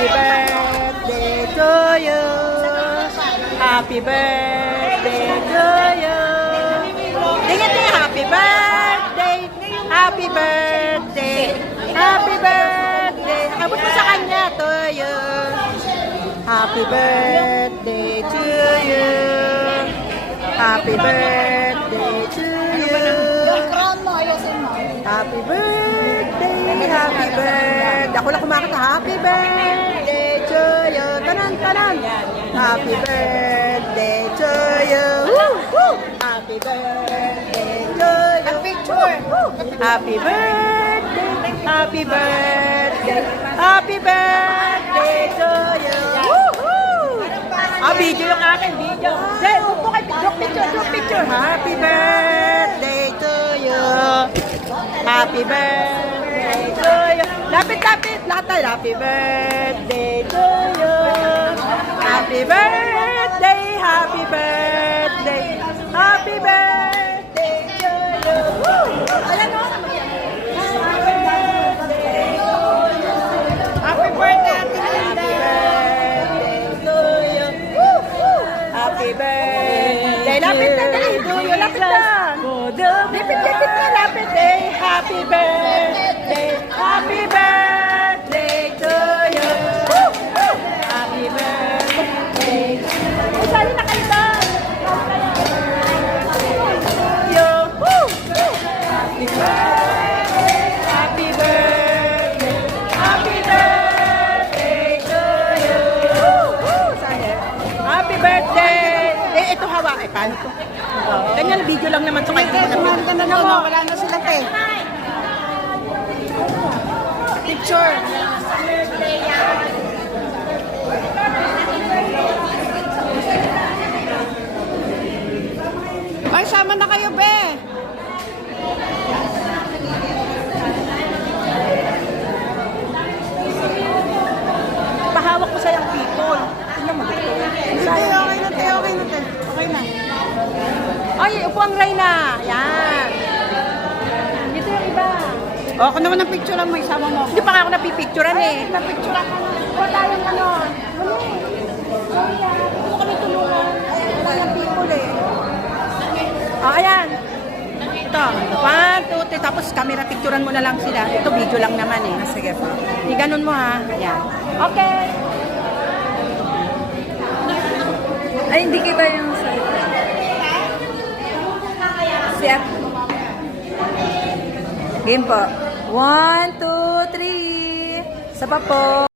Happy birthday to you. Happy birthday to you. Tingin tingin, happy birthday. Happy birthday. Happy birthday. Abot mo sa kanya to you. Happy birthday to you. Happy birthday to you. Happy birthday, happy birthday. Ako lang kumakanta. Happy birthday to you. Tanan, tanan. Happy birthday to you. Woo, woo. Happy birthday to you. Picture. Happy birthday, happy birthday. Happy birthday to you. Woo, woo. Video yung akin, video. Say, upo kayo. Drop picture. Happy birthday to you. Happy birthday to you. Lapit. Lahat tayo. Happy birthday to you. Happy birthday. Happy birthday. Happy birthday to you. Woo! Ayan o. Happy birthday. Happy birthday to you. Woo! Happy birthday. Lapit na. Lapit na. Lapit na. Happy birthday, happy birthday to you. Happy birthday. Sali na kayo ba? Happy birthday, happy birthday, happy birthday to you. Happy birthday. Ito hawa. Paano to? Ganyan, video lang naman ito. Wala na sila, te. Picture. Ay, sama na kayo, be. Pahawak ko sa yung people. Tingnan mo dito. Okay na. Ay, upo ang Reyna. Yan. Dito yung iba. O, ako naman ang picture mo, isama mo. Hindi pa nga ako napipicturean eh. Napicture ako. Kuha tayong ano. Gusto kami tulungan. Wala ng people eh. O, ayan. Ito. 1, 2, 3. Tapos camera picturean mo na lang sila. Ito video lang naman eh. Sige po. Hindi ganun mo ha. Ayan. Okay. Ay, hindi kita yung set. Game po. 1, 2, 3. Isa pa po.